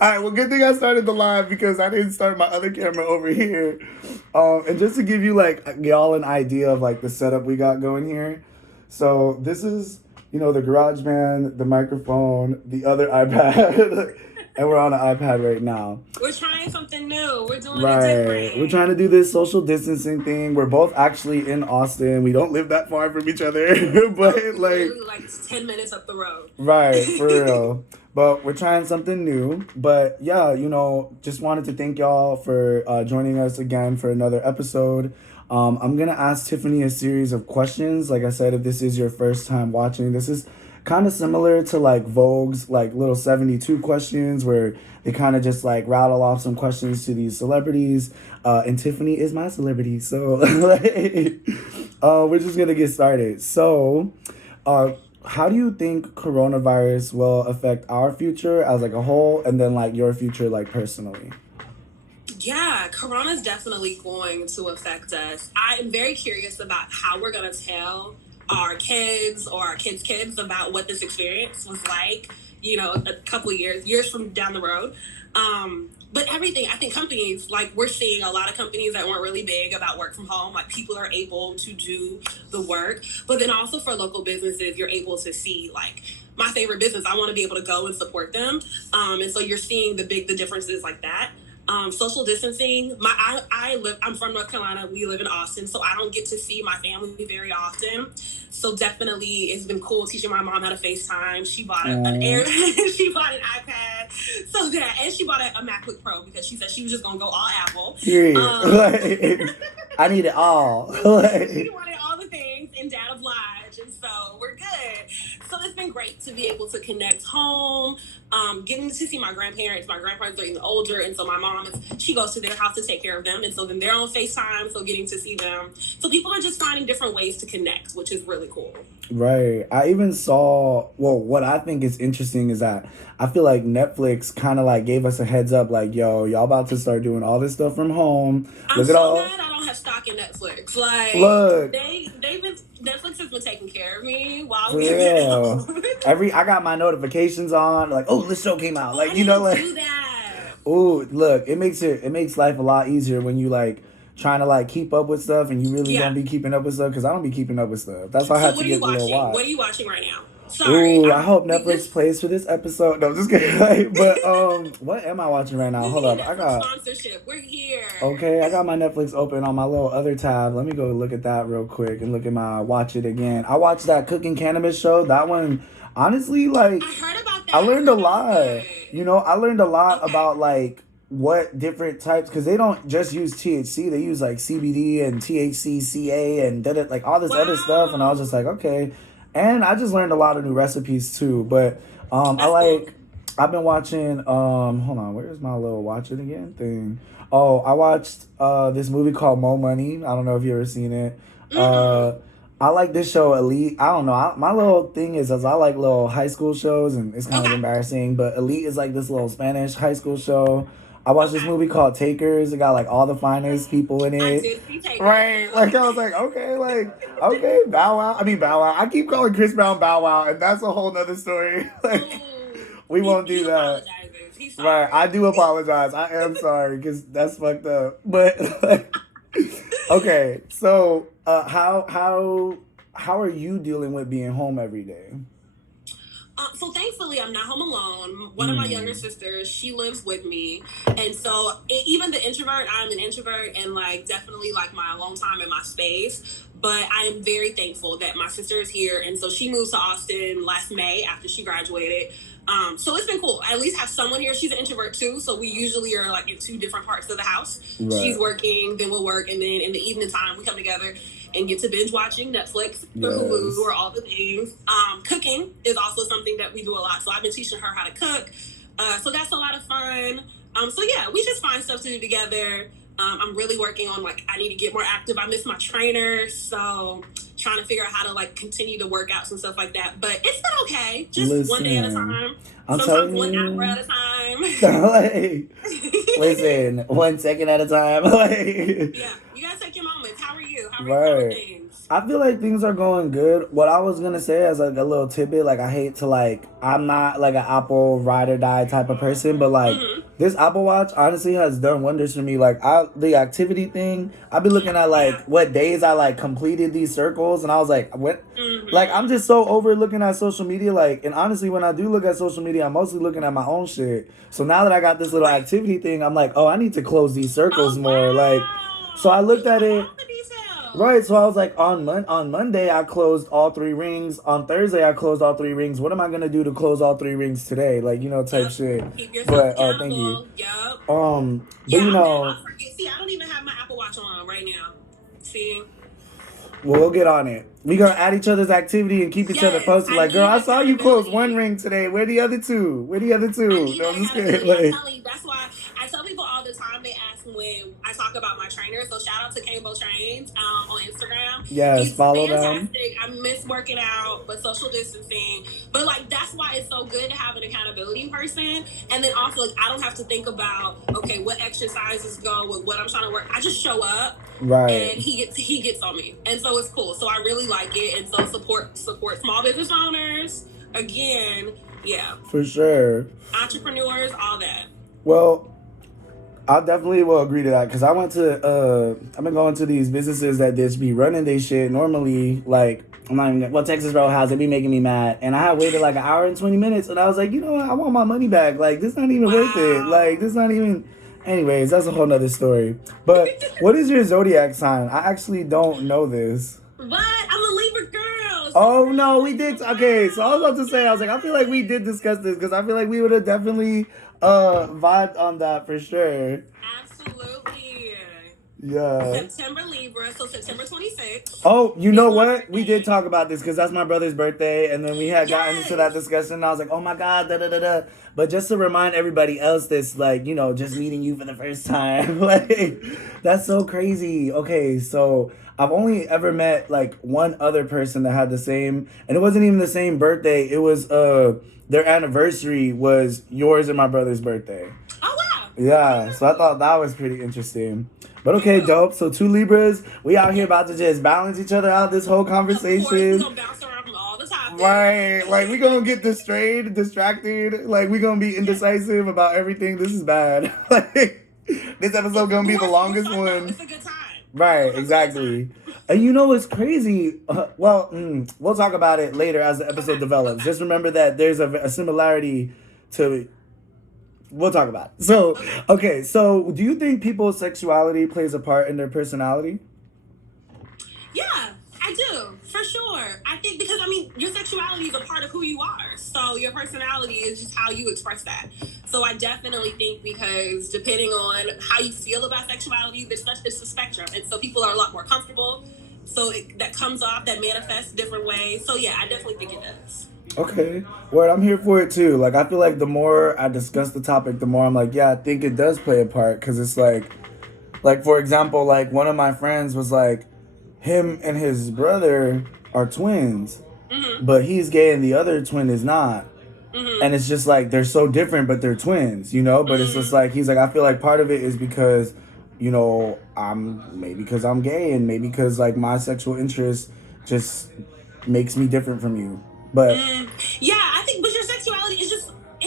right, well, good thing I started the live because I didn't start my other camera over here. And just to give you like y'all an idea of like the setup we got going here. So this is, the garage band, the microphone, the other iPad, and we're on an iPad right now. We're trying something new. We're doing it Right. different. We're trying to do this social distancing thing. We're both actually in Austin. We don't live that far from each other, but like 10 minutes up the road. Right, for real. But we're trying something new. But yeah, just wanted to thank y'all for joining us again for another episode. I'm going to ask Tiffany a series of questions. Like I said, if this is your first time watching, this is kind of similar to like Vogue's like little 72 questions where they kind of just like rattle off some questions to these celebrities. And Tiffany is my celebrity. So we're just going to get started. So how do you think coronavirus will affect our future as like a whole and then like your future like personally? Yeah, Corona is definitely going to affect us. I am very curious about how we're going to tell our kids or our kids' kids about what this experience was like, a couple of years from down the road. But everything, I think companies, like we're seeing a lot of companies that weren't really big about work from home, like people are able to do the work. But then also for local businesses, you're able to see like my favorite business, I want to be able to go and support them. And so you're seeing the differences like that. Social distancing. I'm from North Carolina. We live in Austin, so I don't get to see my family very often. So definitely, it's been cool teaching my mom how to FaceTime. She bought she bought an iPad, and she bought a MacBook Pro because she said she was just gonna go all Apple. I need it all. She wanted all the things, and Dad obliged, and so we're good. So it's been great to be able to connect home. Getting to see my grandparents. My grandparents are even older, and so my mom she goes to their house to take care of them, and so then they're on FaceTime, so getting to see them. So people are just finding different ways to connect, which is really cool. Right. I even saw, what I think is interesting is that I feel like Netflix kind of like gave us a heads up, like, yo, y'all about to start doing all this stuff from home. I'm so mad I don't have stock in Netflix. Like, look, Netflix has been taking care of me while we've been home. I got my notifications on, like, oh, this show came out. Like, do that. Oh, look, it makes life a lot easier when you like trying to like keep up with stuff and you really don't be keeping up with stuff because I don't be keeping up with stuff. That's why I have to get a little watch. What are you watching right now? Sorry. Ooh, I hope Netflix plays for this episode. No, just kidding. But what am I watching right now? Hold up, I got sponsorship. We're here. Okay, I got my Netflix open on my little other tab. Let me go look at that real quick and look at my watch it again. I watched that cooking cannabis show. That one, honestly, like I heard about that. I learned a lot. I learned a lot about like what different types, because they don't just use THC, they use like CBD and THC, CA and like all this other stuff, and I was just like, okay. And I just learned a lot of new recipes too. But I've been watching hold on, where's my little watch it again thing? Oh, I watched this movie called Mo Money. I don't know if you ever seen it. I like this show Elite. I don't know. My little thing is I like little high school shows, and it's kind of embarrassing, but Elite is like this little Spanish high school show. I watched this movie called Takers. It got like all the finest people in it. I did see Takers. Right. Like I was like, okay, Bow Wow. I keep calling Chris Brown Bow Wow, and that's a whole nother story. We won't do that. Right. I do apologize. I am sorry because that's fucked up. But okay, so how are you dealing with being home every day? So thankfully, I'm not home alone. One of my younger sisters, she lives with me. And so even the introvert, I'm an introvert and like definitely like my alone time and my space. But I am very thankful that my sister is here. And so she moved to Austin last May after she graduated. So it's been cool. I at least have someone here. She's an introvert too. So we usually are like in two different parts of the house. Right. She's working, then we'll work. And then in the evening time, we come together and get to binge watching Netflix or Hulu or all the things. Cooking is also something that we do a lot. So I've been teaching her how to cook. So that's a lot of fun. So yeah, we just find stuff to do together. I'm really working on like, I need to get more active. I miss my trainer. So trying to figure out how to like continue the workouts and stuff like that. But it's been okay. Just one day at a time. Sometimes 1 hour at a time. Listen, 1 second at a time. Yeah, you gotta take your moments. How are you? How are things? I feel like things are going good. What I was gonna say as like a little tidbit, like I hate to like I'm not like an Apple ride or die type of person, but like Mm-hmm. this Apple Watch honestly has done wonders for me. Like the activity thing, I've been looking at like Yeah. what days I like completed these circles, and I was like, what? Like I'm Mm-hmm. just so over looking at social media. Like, and honestly, when I do look at social media, I'm mostly looking at my own shit. So now that I got this little Right. activity thing, I'm like, oh, I need to close these circles Oh more. Like, so I wow! You looked at got it. all the Right, details. so I was like on Monday I closed all three rings. On Thursday I closed all three rings. What am I gonna do to close all three rings today? Like type Yep. shit. Keep yourself But oh, thank you. accountable. Yep. But Yeah, I'm bad about forget. See, I don't even have my Apple Watch on right now. See? well, we'll get on it. We gonna add each other's activity and keep each other Yes, posted. I Like, girl, need I saw you close one accountability. ring today. Where the other two? Where the other I two? need No, that I'm just kidding. accountability. I'm Like, telling you, that's why I tell people all the time. They ask me when I talk about my trainer. So shout out to Cambo Trains on Instagram. yes, He's follow them. fantastic. I miss working out, but social distancing. But like that's why it's so good to have an accountability person. And then also like I don't have to think about okay what exercises go with what I'm trying to work. I just show up. Right. And he gets on me, and so it's cool. So I really like it, and so support small business owners again. Yeah, For sure. entrepreneurs, all that. Well, I definitely will agree to that because I went to I've been going to these businesses that just be running they shit normally like I'm not even well Texas Roadhouse they be making me mad and I had waited like an hour and 20 minutes and I was like you know what I want my money back like this not even worth it like Wow. this not even anyways that's a whole nother story but what is your zodiac sign? I actually don't know this. What? I'm a Libra girl. So Oh we're no, all we Libra. did. Okay, so I was Wow. about to say, I was like, I feel like we did discuss this because I feel like we would have definitely vibed on that for sure. Absolutely. Yeah. September Libra. So September 26th Oh, you is know my what? We did birthday. talk about this because that's my brother's birthday, and then we had gotten into that Yes. discussion. And I was like, oh my god, da da da da. But just to remind everybody else, this like just meeting you for the first time, like that's so crazy. Okay, so I've only ever met like one other person that had the same, and it wasn't even the same birthday. It was their anniversary was yours and my brother's birthday. Oh wow. Okay, Yeah, that's so I thought cool. that was pretty interesting. But okay, Yeah. dope. So two Libras, we out here Yes. about to just balance each other out this whole Of course, we're conversation. gonna bounce around from all the topics. Right. Like we gonna get distracted. Like we gonna be Yes. indecisive about everything. This is bad. Like this episode It's gonna be but the we're longest fun though. one. It's a good time. We're Right, gonna have a good time. exactly. And you know what's crazy? We'll talk about it later as the episode Okay. develops. Okay. Just remember that there's a similarity to we'll talk about it. So, Okay. okay, so do you think people's sexuality plays a part in their personality? Yeah, I do, for sure. I think because I mean your sexuality is a part of who you are. So your personality is just how you express that. So I definitely think because depending on how you feel about sexuality, it's a spectrum. And so people are a lot more comfortable. So that comes off, that manifests different ways. So yeah, I definitely think it does. Okay. Word, I'm here for it too. Like, I feel like the more I discuss the topic, the more I'm like, yeah, I think it does play a part. Cause it's like, for example, like one of my friends was like, him and his brother are twins, Mm-hmm. but he's gay and the other twin is not. Mm-hmm. And it's just like, they're so different, but they're twins. But it's just Mm-hmm. like, he's like, I feel like part of it is because, maybe because I'm gay and maybe because like my sexual interest just makes me different from you. But Yeah, I think, but your sexuality is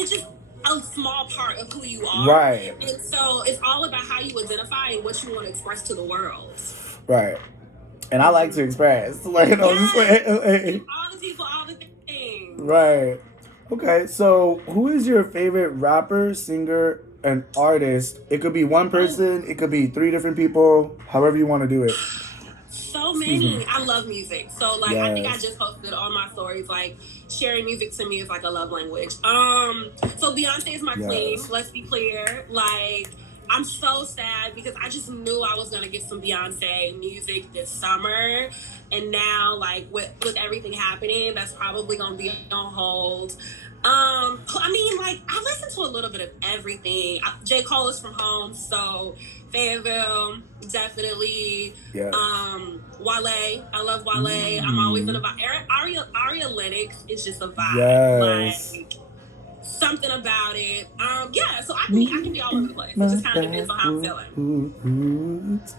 just a small part of who you are, right, and so it's all about how you identify and what you want to express to the world. right. And I like to express, like, just Yes, like, give all the people all the things. right. Okay, so who is your favorite rapper, singer, and artist? It could be one Oh, person, it could be three different people, however you want to do it. so Excuse me. many. I love music, so like I think I Yes. just posted on my stories like sharing music to me is like a love language. So Beyonce is my queen. Yes. Let's be clear, like. I'm so sad because I just knew I was gonna get some Beyonce music this summer, and now like with everything happening, that's probably gonna be on hold. I mean, like I listen to a little bit of everything. J. Cole is from home, so Fayetteville definitely. Yes. Wale, I love Wale. I'm always in a Mm. vibe. Aria Lennox is just a vibe. Yes. Like something about it. Yeah, so I can Me be all over and the place. It my just kind of depends bad on how I'm feeling. boots.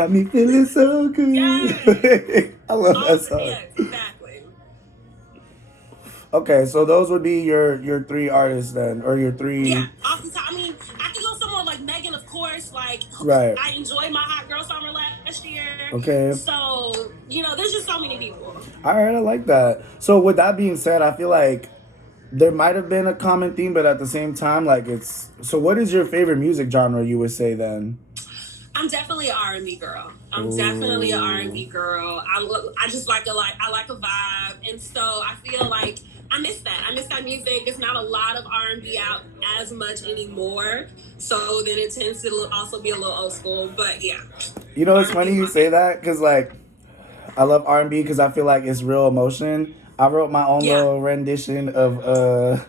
got me feeling so good. Yes. I love that song. Yes, exactly. Okay, so those would be your three artists then, or your Yeah, three. off the top. I mean, I could go somewhere like Megan, of course. Like, Right. I enjoyed my Hot Girl Summer last year. Okay. So, there's just so many people. All right, I like that. So with that being said, I feel like there might have been a common theme, but at the same time, like it's. So, what is your favorite music genre? You would say then? I'm definitely an R&B girl. I'm definitely an R&B Ooh. girl. I just like I like a vibe, and so I feel like I miss that. I miss that music. It's not a lot of R&B out as much anymore, so then it tends to also be a little old school. But yeah, You know, it's R&B funny is you my say favorite. that because like I love R&B because I feel like it's real emotion. I wrote my own Yeah. little rendition of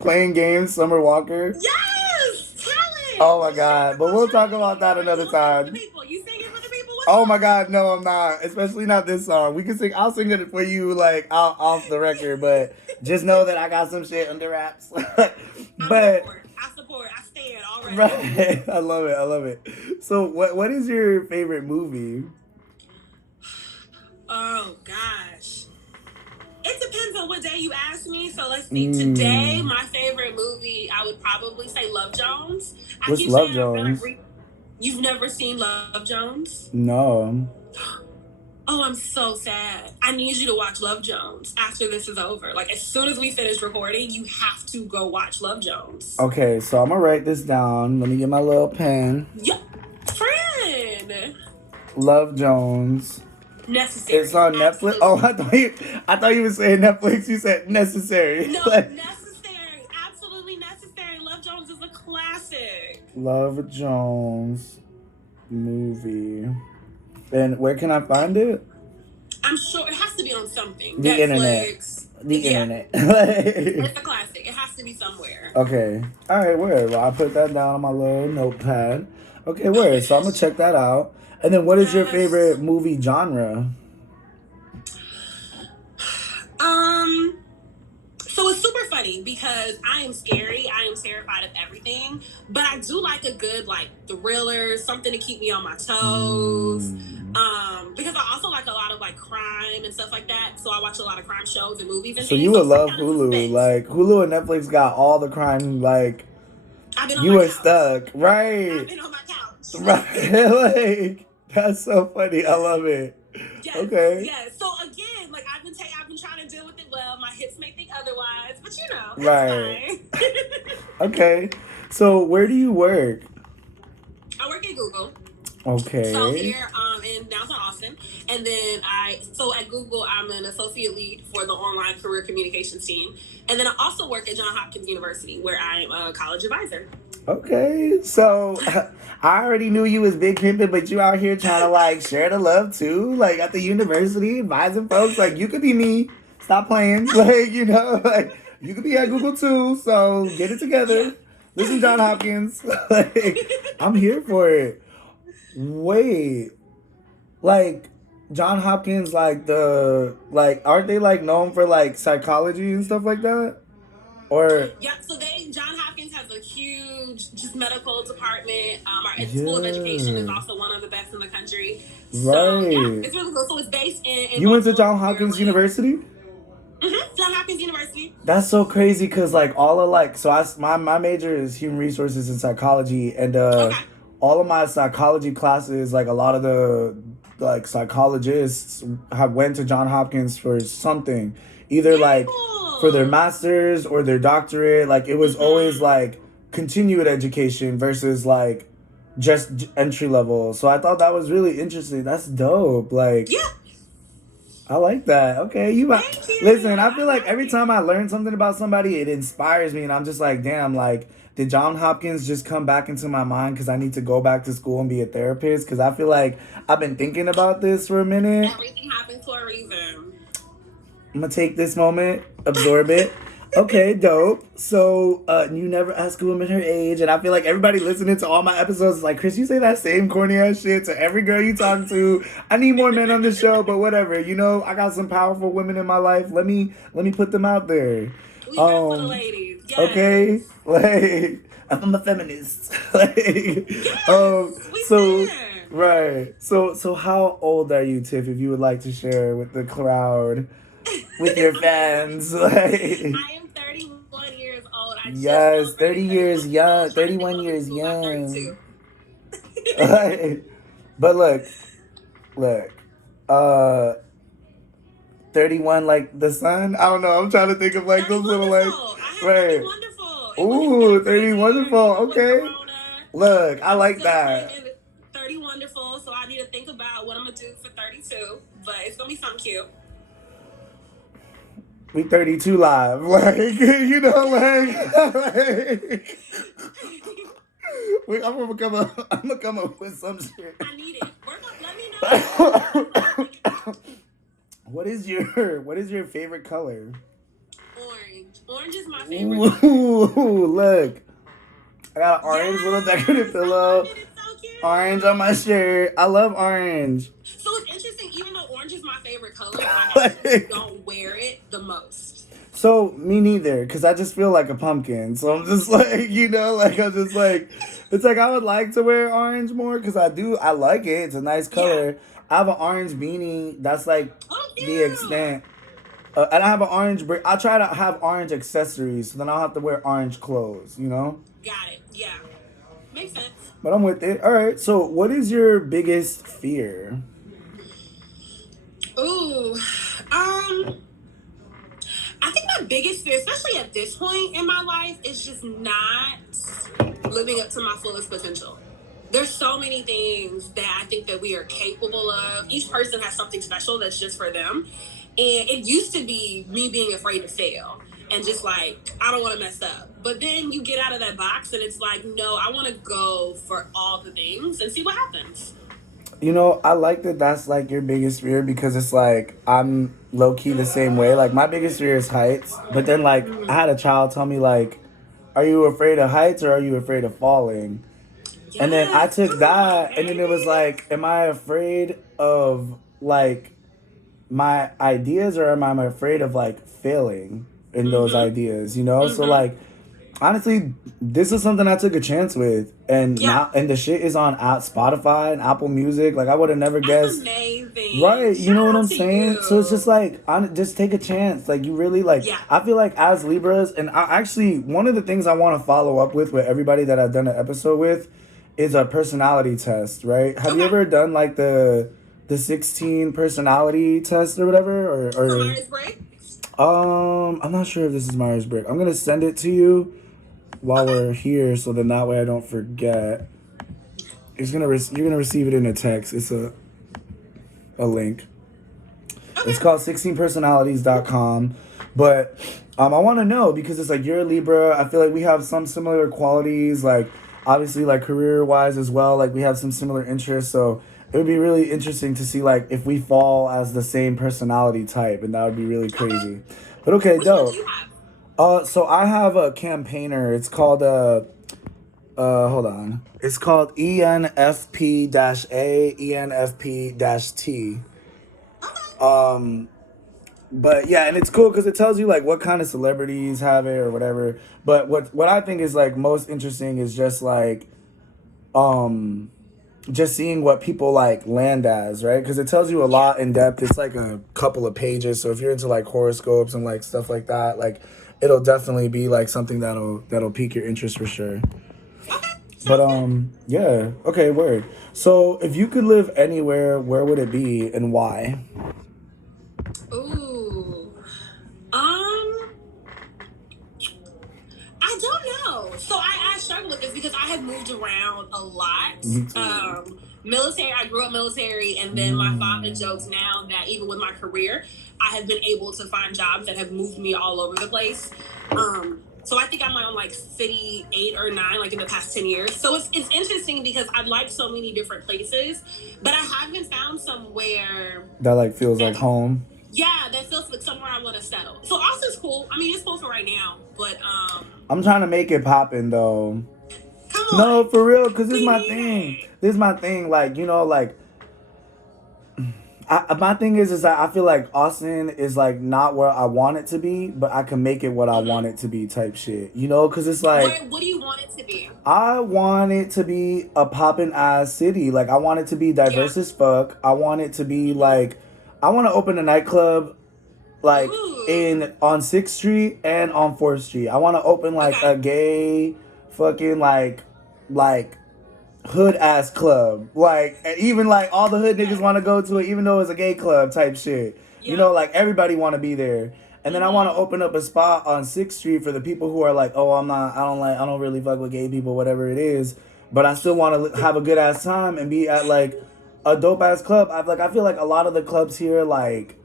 playing games, Summer Walker. Yes, talent. Oh my god! But we'll talk about that You another will sing it for the time. people. You sing it for the people. What's Oh my up? god, no, I'm not. Especially not this song. We can sing. I'll sing it for you, like off the record. But just know that I got some shit under wraps. I'm here But for it. I support. I stand already. right, I love it. I love it. So, what is your favorite movie? Oh gosh. It depends on what day you ask me. So let's see. Today, Mm. my favorite movie, I would probably say Love Jones. I What's keep Love saying I'm gonna Jones? re. You've never seen Love Jones? No. Oh, I'm so sad. I need you to watch Love Jones after this is over. Like as soon as we finish recording, you have to go watch Love Jones. Okay, so I'm gonna write this down. Let me get my little pen. Yeah, friend. Love Jones. It's Necessary. on Netflix. Oh, Absolutely. I thought you were saying Netflix. You said necessary. No, Like, necessary. Absolutely necessary. Love Jones is a classic. Love Jones movie. And where can I find it? I'm sure it has to be on something. The internet. Netflix. The Yeah. internet. It's a classic. It has to be somewhere. Okay. All right, word. Well, I put that down on my little notepad. Okay, word. So I'm gonna check that out. And then, what is your Yes. favorite movie genre? Um. So it's super funny because I am scary. I am terrified of everything, but I do like a good like thriller, something to keep me on my toes. Mm. Because I also like a lot of like crime and stuff like that. So I watch a lot of crime shows and movies and So you things. So would some love kind of Hulu. suspense. Like Hulu and Netflix got all the crime. Like I've been on you my are couch. stuck, I've right? been on my couch. Right. Like that's so funny. I love it. Yes, Okay. yes. So again, like I've been trying to deal with it well. My hips may think otherwise, but it's Right. fine. Okay. So where do you work? I work at Google. Okay. So here in downtown Austin, and then at Google I'm an associate lead for the online career communications team, and then I also work at Johns Hopkins University where I'm a college advisor. Okay. So I already knew you was big pimping, but you out here trying to like share the love too, like at the university, advising folks. Like you could be me. Stop playing. Like like you could be at Google too. So get it Yeah. together. Listen, John Hopkins. Like I'm here for it. Wait, like John Hopkins, like aren't they like known for like psychology and stuff like that? Or Yeah, so John Hopkins has a huge just medical department. Our School of Education is yeah, also one of the best in the country. So yeah, right. it's really cool. So it's based in You went to Baltimore, John Hopkins Maryland. University? John Hopkins University. That's so crazy because like all of like so my major is human resources and psychology and Okay. all of my psychology classes like a lot of the like psychologists have went to John Hopkins for something either Very like for their cool. masters or their doctorate like it was always Mm-hmm. like continued education versus like just entry level. So I thought that was really interesting. That's dope. Like Yeah. I like that. Okay, you might Thank you. listen. I feel I like like every it. time I learn something about somebody, it inspires me, and I'm just like, damn. Like, did John Hopkins just come back into my mind because I need to go back to school and be a therapist? Because I feel like I've been thinking about this for a minute. Everything happens for a reason. I'm gonna take this moment, absorb it. Okay, dope. So, you never ask a woman her age, and I feel like everybody listening to all my episodes is like, Chris, you say that same corny ass shit to every girl you talk to. I need more men on the show, but whatever. You know, I got some powerful women in my life. Let me put them out there. We rep for the ladies. Okay, Yes. like I'm a feminist. Like, Yes. We so stand. Right. So how old are you, Tiff, if you would like to share with the crowd, with your fans? Like, I am 31 years old. I just yes, celebrated 30 31 years years old. young, Trying to think 31 what I'm gonna years do about young. 32. Like, but look, uh, 31 like the sun. I don't know. I'm trying to think of like 30 those little like, wonderful. I had 30 right. wonderful. It was Ooh, that great 30 year, wonderful. even with Okay. Corona. Look, I I'm like still that. claiming 30 wonderful, so I need to think about what I'm gonna do for 32. But it's gonna be something cute. We 32 live. Like, you know, like I'm gonna come up with some shit. I need it. Work on. Let me know. I'll bring it back. What is your favorite color? Orange. Orange is my favorite color. Ooh, look. I got an orange little decorative Yes, I love pillow. it. It's so cute. Orange on my shirt. I love orange. So it's interesting. Even though orange is my favorite color, I actually Like, don't wear it the most. so me neither, because I just feel like a pumpkin. So I'm just like, you know, like I'm just like, it's like I would like to wear orange more because I like it. It's a nice Yeah. color. I have an orange beanie. That's like Oh, the cute. extent. And I have an orange. I try to have orange accessories, so then I'll have to wear orange clothes. You know. Got it. Yeah. Makes sense. But I'm with it. All right. So, what is your biggest fear? Ooh. I think my biggest fear, especially at this point in my life, is just not living up to my fullest potential. There's so many things that I think that we are capable of. Each person has something special that's just for them. And it used to be me being afraid to fail and just like, I don't want to mess up. But then you get out of that box and it's like, no, I want to go for all the things and see what happens. You know, I like that that's like your biggest fear because it's like I'm low key the same way. Like my biggest fear is heights, but then like I had a child tell me like, "Are you afraid of heights or are you afraid of falling?" And then I Yes, took come on, that, and then it was baby. like, "Am I afraid of like my ideas or am I afraid of like failing in those Mm-hmm. ideas?" You know, so Mm-hmm. like honestly, this is something I took a chance with, and Yeah. now and the shit is on Spotify and Apple Music. Like I would have never That's guessed. amazing. Right, you Shout know what out I'm to saying? So it's just you. like, just take a chance. Like you really like. Yeah. I feel like as Libras, and I actually one of the things I want to follow up with everybody that I've done an episode with, is a personality test. Right? Have you Okay. ever done like the 16 personality test or whatever, For Myers-Briggs? I'm not sure if this is Myers Briggs. I'm gonna send it to you while Okay. we're here, so then that way I don't forget. You're gonna receive it in a text. It's a link. It's Okay. called 16personalities.com. But I want to know because it's like you're a Libra. I feel like we have some similar qualities, like obviously like career wise as well. Like we have some similar interests. So it would be really interesting to see like if we fall as the same personality type, and that would be really Okay. crazy. But okay, Which one do dope. you have? So I have a campaigner. It's called hold on. It's called ENFP-A, ENFP-T. Okay. Um, but yeah, and it's cool because it tells you like what kind of celebrities have it or whatever. But what I think is like most interesting is um just seeing what people like land as, right? Because it tells you a Yeah. lot in depth. It's like a couple of pages. So if you're into like horoscopes and like stuff like that, like it'll definitely be like something that'll pique your interest for sure. Okay. But Sounds good. yeah, okay, word. So if you could live anywhere, where would it be and why? Ooh. Um, I don't know. So I struggle with this because I have moved around a lot. Me too. Military, I grew up military, and then my father Mm. jokes now that even with my career, I have been able to find jobs that have moved me all over the place. So I think I'm on like city 8 or 9, like in the past 10 years. So it's interesting because I've liked so many different places, but I haven't found somewhere That like feels that like home. yeah, that feels like somewhere I want to settle. So Austin's cool. I mean, it's cool for right now, but I'm trying to make it poppin' though. come No, on, for real, cause this is we my need thing. it. This is my thing. Like you know, like My thing is that I feel like Austin is like not where I want it to be, but I can make it what I want it to be type shit. You know, because it's like What do you want it to be? I want it to be a poppin' ass city. Like I want it to be Yeah. diverse as fuck. I want it to be like I want to open a nightclub like Ooh. in on 6th Street and on 4th Street. I want to open like Okay. a gay fucking like hood ass club. Like even like all the hood niggas Okay. want to go to it, even though it's a gay club type shit. You Yep. know, like everybody want to be there. And then I want to open up a spot on 6th Street for the people who are like, oh, I don't really fuck with gay people, whatever it is. But I still want to have a good ass time and be at like a dope ass club. I feel like a lot of the clubs here like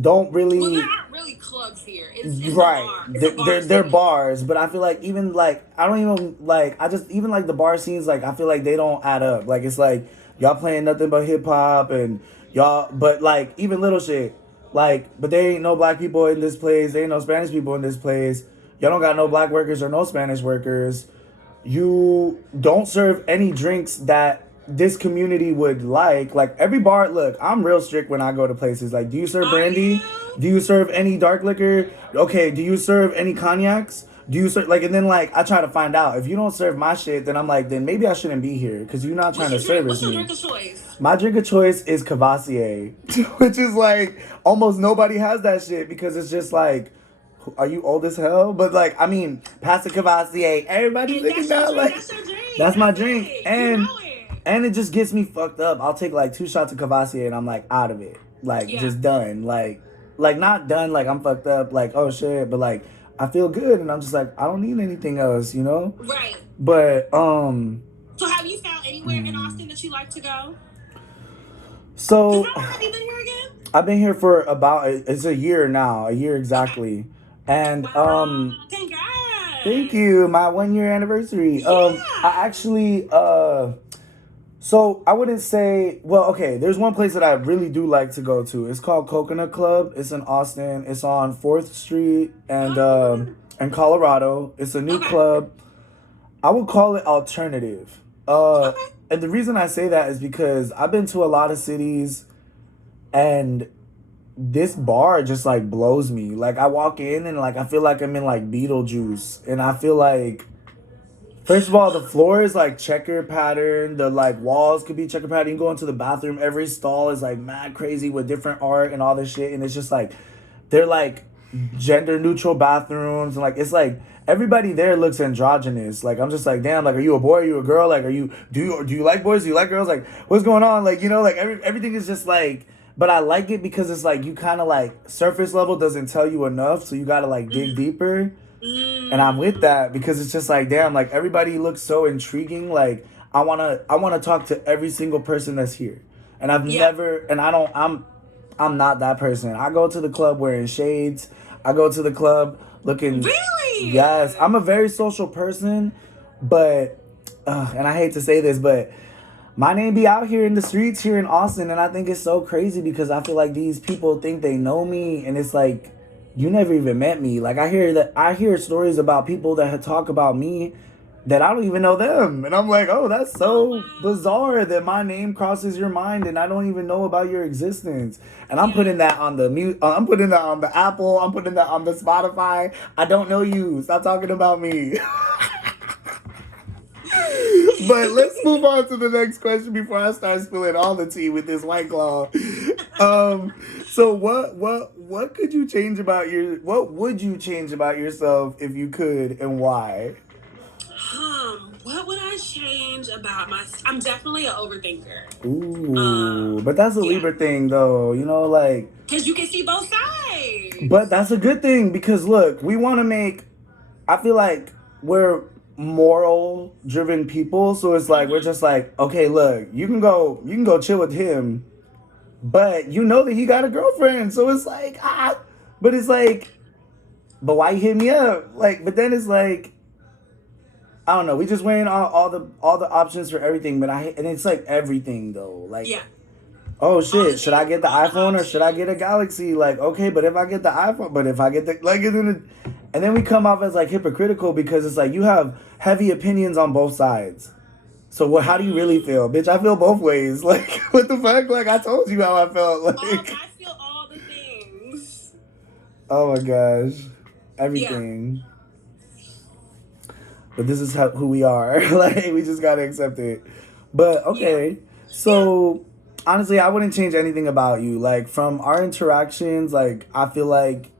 don't Well, there really aren't really clubs here. It's a right. bar. It's a bar They're city. bars, but I feel like even like I don't even like I just even like the bar scenes like I feel like they don't add up. Like it's like y'all playing nothing but hip hop and y'all but like even little shit. Like but there ain't no black people in this place, there ain't no Spanish people in this place. Y'all don't got no black workers or no Spanish workers. You don't serve any drinks that this community would like. Like every bar, look, I'm real strict when I go to places. Like, do you serve Are brandy? you? Do you serve any dark liquor? Okay, do you serve any cognacs? Do you serve like and then like I try to find out. If you don't serve my shit, then I'm like, then maybe I shouldn't be here because you're not trying What's to your drink? service What's your me. drink of choice? My drink of choice is Cavassier, which is like almost nobody has that shit because it's just like, are you old as hell? But like, I mean, Pastor Cavassier, everybody's And thinking that's your that drink. like, That's your drink. that's my That's drink, it. You know it. and it just gets me fucked up. I'll take like 2 shots of Cavassier and I'm like out of it, like Yeah. just done, like not done, like I'm fucked up, like oh shit, but like I feel good and I'm just like I don't need anything else, you know. Right. But So have you found anywhere in Austin that you like to go? Because so how long have you been here again? I've been here for about it's a year now, a year Okay. exactly. And Wow. thank Congrats. you, my 1 year anniversary. I Yeah. actually so I wouldn't say well, okay, there's one place that I really do like to go to. It's called Coconut Club. It's in Austin. It's on 4th Street and Colorado. It's a new Okay. club. I would call it alternative. Okay. And the reason I say that is because I've been to a lot of cities and this bar just like blows me. Like I walk in and like I feel like I'm in like Beetlejuice and I feel like first of all the floor is like checker pattern, the like walls could be checker pattern. You go into the bathroom, every stall is like mad crazy with different art and all this shit and it's just like they're like gender neutral bathrooms and like it's like everybody there looks androgynous. Like I'm just like, damn, like are you a boy, are you a girl? Like are you do you like boys? Do you like girls? Like what's going on? Like, you know, like everything is just like but I like it because it's like you kind of like surface level doesn't tell you enough, so you gotta like dig deeper. And I'm with Mm. that because it's just like damn, like everybody looks so intriguing. Like I wanna talk to every single person that's here, and I've Yeah. never and I don't I'm not that person. I go to the club wearing shades. I go to the club looking. Really? Yes, I'm a very social person, but and I hate to say this, but my name be out here in the streets here in Austin, and I think it's so crazy because I feel like these people think they know me, and it's like you never even met me. Like I hear stories about people that had talk about me that I don't even know them, and I'm like, oh, that's Oh so wow. bizarre that my name crosses your mind, and I don't even know about your existence. And I'm Yeah. putting that on the mute. I'm putting that on the Apple. I'm putting that on the Spotify. I don't know you. Stop talking about me. But let's move on to the next question before I start spilling all the tea with this white claw. Um, so what could you change about what would you change about yourself if you could and why? What would I change about my? I'm definitely an overthinker. Ooh, but that's a Yeah, Libra thing though, you know, like because you can see both but sides. that's a good thing because look, we want to make I feel like we're moral driven people, so it's like we're Hmm. just like, okay, look, you can go chill with him, but you know that he got a girlfriend, so it's like but it's like, but why you hit me up? Like, but then it's like, I don't know. We just weighing all the options for everything, but and it's like everything though. Like, Yeah, oh all the shit, should I things, get the all the iPhone or should I get a options. Galaxy? Like, okay, but if I get the iPhone, but if I get the like, and then we come off as like hypocritical because it's like you have heavy opinions on both sides. So what? How do you really feel, bitch? I feel both ways. Like, what the fuck? Like, I told you how I felt. Like, I feel all the things. oh my gosh, Yeah. everything. But this is who we are. Like, we just gotta accept it. But Yeah. okay, Yeah. so honestly, I wouldn't change anything about you. Like from our interactions, like I feel like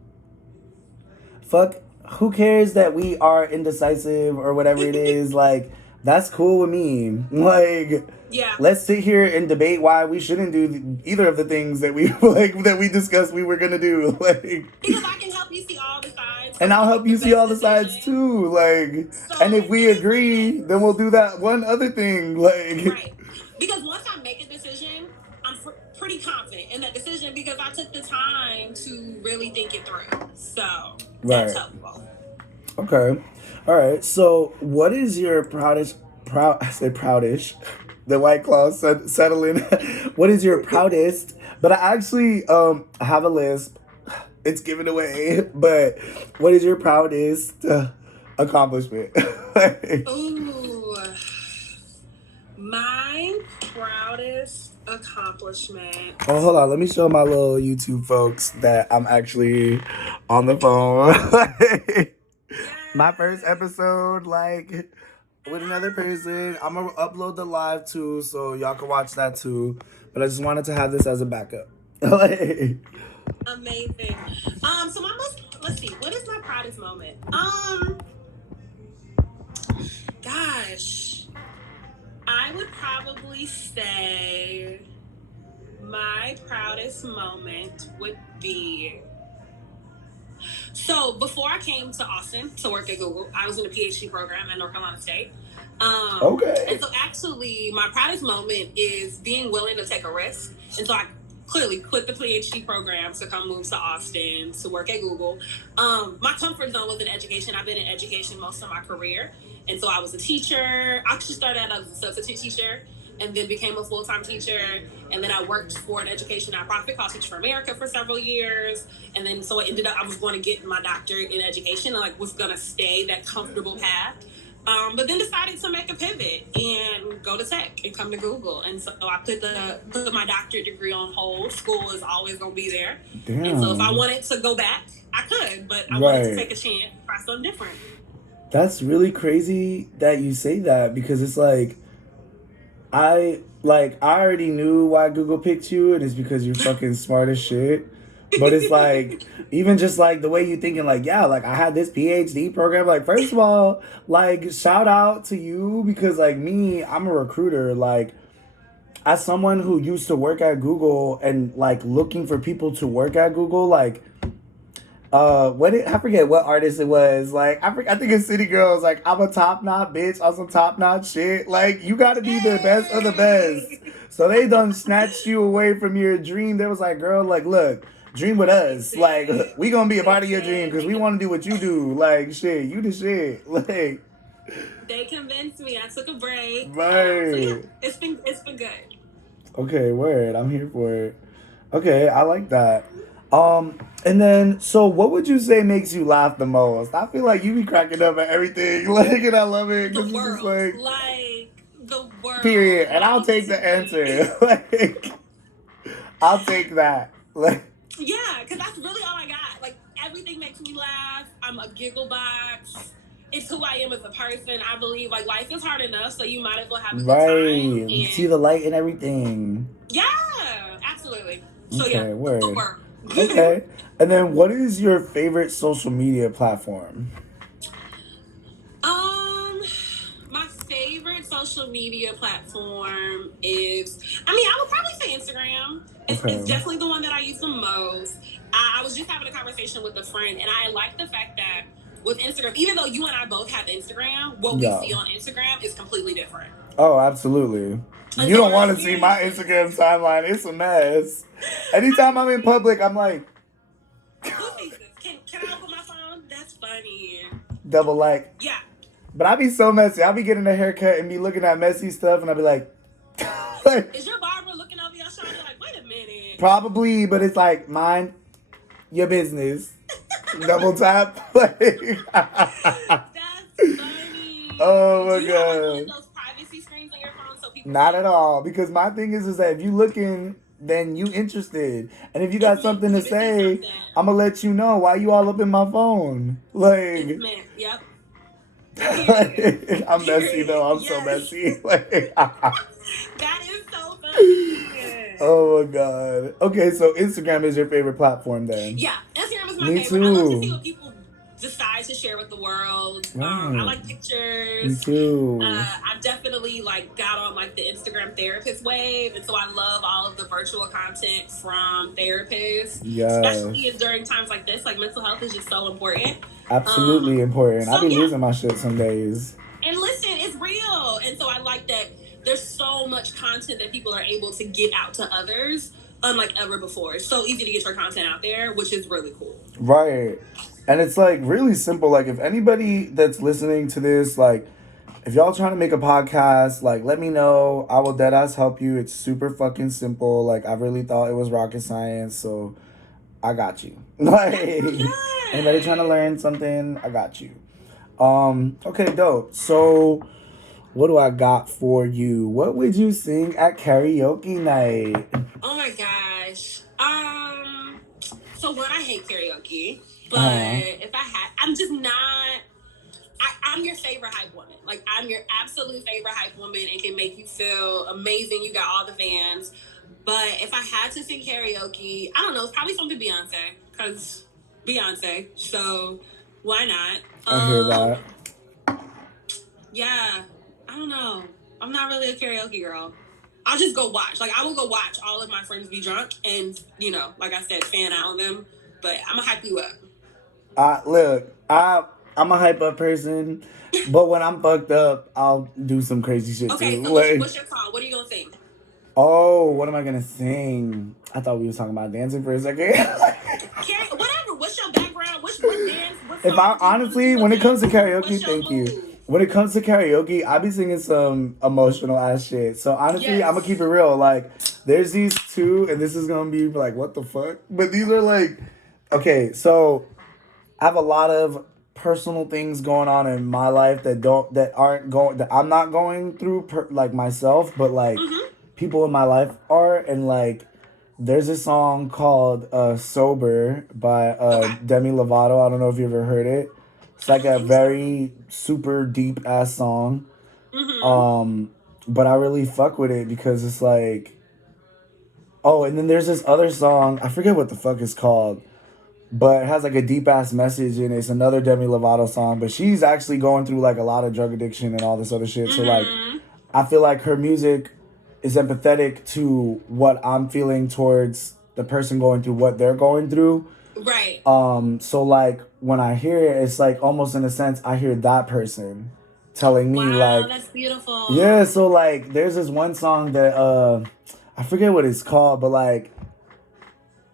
fuck. Who cares that we are indecisive or whatever it is? Like that's cool with me. Like Yeah. let's sit here and debate why we shouldn't do either of the things that we like that we discussed we were gonna do. Like Because I can help you see all the sides so and we I'll can help make the you see best all the sides decision. too. Like, So and if we it's agree, then we'll do that one other thing. Like, right. Because once I make a decision, I'm pretty confident in that decision because I took the time to really think it through. So that's right. helpful. Okay. All right. So, what is your proudest, I say proudish, the White Claw settling. What is your proudest? But I actually have a list. It's given away. But what is your proudest accomplishment? Ooh. My proudest accomplishment. Oh, hold on. Let me show my little YouTube folks that I'm actually on the phone. My first episode, like, with another person. I'm going to upload the live, too, so y'all can watch that, too. But I just wanted to have this as a backup. Amazing. So let's see, what is my proudest moment? Gosh. I would probably say my proudest moment would be. So before I came to Austin to work at Google, I was in a PhD program at North Carolina State. Okay. And so actually my proudest moment is being willing to take a risk. And so I clearly quit the PhD program to come move to Austin to work at Google. My comfort zone was in education. I've been in education most of my career. And so I was a teacher. I actually started out as a substitute teacher and then became a full-time teacher. And then I worked for an education nonprofit called Teach for America for several years. And then so it ended up, I was going to get my doctorate in education and like was going to stay that comfortable path. But then decided to make a pivot and go to tech and come to Google. And so I put my doctorate degree on hold. School is always going to be there. Damn. And so if I wanted to go back, I could, but I wanted to take a chance, try something different. That's really crazy that you say that because it's like, I already knew why Google picked you, and it's because you're fucking smart as shit. But it's like, even just like the way you thinking, like, yeah, like I had this PhD program. Like, first of all, like, shout out to you because, like, me, I'm a recruiter. Like, as someone who used to work at Google and like looking for people to work at Google, like, I forget what artist it was. Like, I think it's City Girls. Like, I'm a top notch bitch on some top notch shit. Like, you gotta be the best of the best. So they done snatched you away from your dream. They was like, girl, like, look, dream with us. Like, we gonna be a part of your dream because we want to do what you do. Like, shit, you the shit. Like, they convinced me. I took a break. Right. So yeah, it's been good. Okay, word. I'm here for it. Okay, I like that. And then, so what would you say makes you laugh the most? I feel like you be cracking up at everything, like, and I love it. The 'Cause world, it's just like, the world. period. And I'll take the answer. Like, I'll take that. Like, yeah, because that's really all I got. Like, everything makes me laugh. I'm a giggle box. It's who I am as a person. I believe, like, life is hard enough, so you might as well have a good time. And see the light and everything. Yeah, absolutely. So Okay, yeah, word. the world. Okay. And then what is your favorite social media platform? My favorite social media platform is, I would probably say Instagram. It's definitely the one that I use the most. I was just having a conversation with a friend, and I like the fact that with Instagram, even though you and I both have Instagram, what we see on Instagram is completely different. Oh, absolutely. You don't want to see my Instagram timeline. It's a mess. Anytime I'm in public, I'm like, who sees this? Can I open my phone? That's funny. Double like. Yeah. But I be so messy. I be getting a haircut and be looking at messy stuff, and I be like, is your barber looking over your shoulder like, wait a minute? Probably, but it's like, mind your business. Double tap. That's funny. Oh my God. Do you have like one of those privacy screens on your Not at all. Because my thing is that if you looking, then you interested. And if you It's got meant something to to be say, content. I'm gonna let you know why you all up in my phone. It's Like meant. Yep. Period. I'm messy Period. though. I'm so Yes. messy. Like That is so funny. oh my god. Okay, so Instagram is your favorite platform then. Yeah, Instagram is my Me favorite. I love to see too. what people decide to share with the world. I Right. like Me pictures. too. I definitely like got on like the Instagram therapist wave, and so I love all of the virtual content from therapists, especially Yes. during times like this. Like mental health is just so important. Absolutely Um, important. I so be yeah, losing my shit some days. and listen, it's real, and so I like that. There's so much content that people are able to get out to others, unlike ever before. It's so easy to get your content out there, which is really cool. Right. And it's like really simple. Like if anybody that's listening to this, like if y'all trying to make a podcast, like let me know. I will deadass help you. It's super fucking simple. Like I really thought it was rocket science, so I got you. Like That's so anybody trying to good. learn something, I got you. Okay, dope. So what do I got for you? What would you sing at karaoke night? Oh my gosh. So one, I hate karaoke, but Uh-huh. if I had, I'm just not. I'm your favorite hype woman. Like I'm your absolute favorite hype woman, and can make you feel amazing. You got all the fans. But if I had to sing karaoke, I don't know. It's probably something Beyonce, because Beyonce. So why not? I hear that. Yeah. I don't know. I'm not really a karaoke girl. I'll just go watch. Like I will go watch all of my friends be drunk, and like I said, fan out on them. But I'm gonna hype you up. Look, I'm a hype up person, but when I'm fucked up, I'll do some crazy shit Okay, too. so Like, what's your song? What are you gonna sing? oh, what am I gonna sing? I thought we were talking about dancing for a second. Whatever. What's your background? What dance? What If I song do you want to honestly, do a when it dance comes to to? What's karaoke, your thank you. move? When it comes to karaoke, I be singing some emotional ass shit. So honestly, I'm gonna keep Yes. it real. Like, there's these two, and this is gonna be like, what the fuck? But these are like, okay, so I have a lot of personal things going on in my life that aren't going that I'm not going through like myself, but like Mm-hmm. people in my life are, and like there's a song called "Sober" by Okay. Demi Lovato. I don't know if you ever heard it. It's I like don't a think so. very super deep ass song. Mm-hmm. But I really fuck with it because it's like, oh, and then there's this other song. I forget what the fuck it's called, but it has like a deep ass message and it's another Demi Lovato song, but she's actually going through like a lot of drug addiction and all this other shit. So like Mm-hmm. I feel like her music is empathetic to what I'm feeling towards the person going through what they're going through. Right. So like when I hear it, it's like almost in a sense I hear that person telling me Wow, like, that's beautiful. yeah, so like there's this one song that I forget what it's called, but like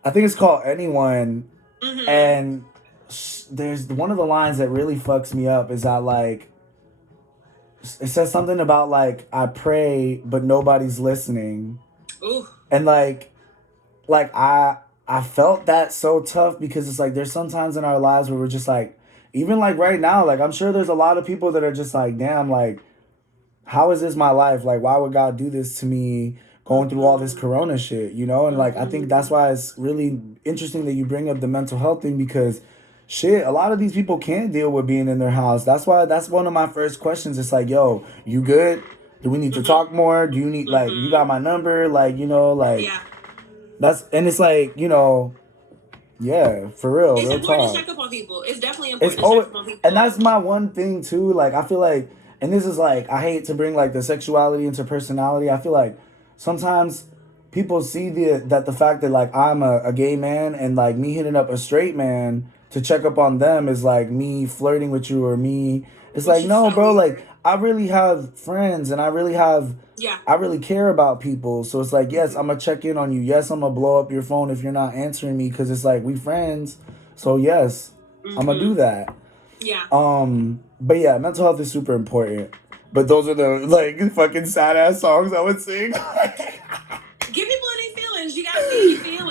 I think it's called Anyone. Mm-hmm. And there's one of the lines that really fucks me up is that like it says something about like I pray but nobody's listening. Ooh. And like I felt that so tough because it's like there's sometimes in our lives where we're just like, even like right now, like I'm sure there's a lot of people that are just like, damn, like how is this my life? Like why would God do this to me going through all this Mm-hmm. corona shit, you know? And like I think that's Mm-hmm. why it's really interesting that you bring up the mental health thing because shit, a lot of these people can't deal with being in their house. That's why that's one of my first questions. It's like, yo, you good? Do we need to Mm-hmm. talk more? Do you need like you got Mm-hmm. my number? Like, like Yeah. that's and it's like, yeah, for real, It's real important to talk. check up on people. It's definitely It's important to check always, up on and people. that's my one thing too. Like I feel like, and this is like I hate to bring like the sexuality into personality. I feel like sometimes people see the fact that like I'm a gay man and like me hitting up a straight man to check up on them is like me flirting with you or me. It's like Which is no, so bro. Like weird. I really have friends and Yeah. I really care about people. So it's like yes, I'm Mm-hmm. gonna check in on you. Yes, I'm gonna blow up your phone if you're not answering me because it's like we friends. So yes, I'm gonna do Mm-hmm. that. Yeah. But yeah, mental health is super important. But those are the like fucking sad ass songs I would sing. Give people any feelings. You gotta feel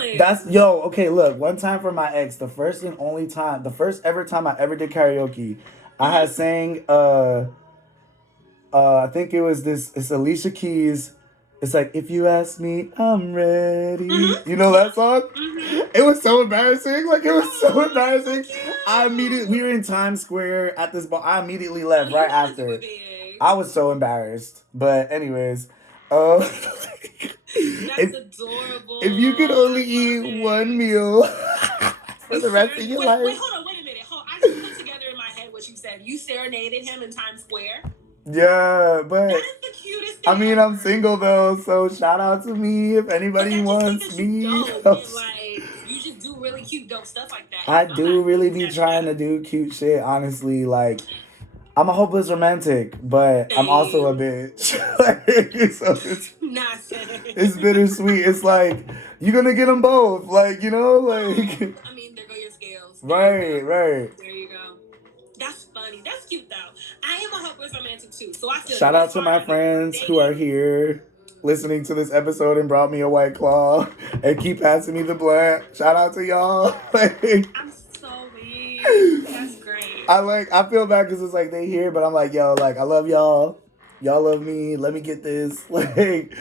your That's feelings. yo, okay, look, one time for my ex, the first and only time, the first ever time I ever did karaoke, I had Mm-hmm. sang I think it's Alicia Keys. It's like, if you ask me, I'm ready. Mm-hmm. You know that song? Mm-hmm. It was so embarrassing. Like, it was so Oh, embarrassing. so We were in Times Square at this bar. I immediately left right you gotta do after. it big. I was so embarrassed. But anyways, uh, That's adorable. if you could only eat one meal for the rest of your life. Wait, hold on, wait a minute. I just put together in my head what you said. You serenaded him in Times Square. Yeah, but that is the cutest thing I mean, ever. I'm single though, so shout out to me if anybody wants me. Dope, and like you just do really cute, dope stuff like that. I do really be trying to do cute shit. Honestly, like I'm a hopeless romantic, but I'm also a bitch. So it's bittersweet. It's like you're gonna get them both. Like, you know, like. I mean, there go your scales. Right. There you go. That's funny. That's cute though. I am a hopeless romantic too, so I feel. Shout out to my friends who are here listening to this episode and brought me a White Claw and keep passing me the blunt. Shout out to y'all. I'm so weak. That's great. I feel bad because it's like they here, but I'm like, yo, like I love y'all. Y'all love me. Let me get this. Like,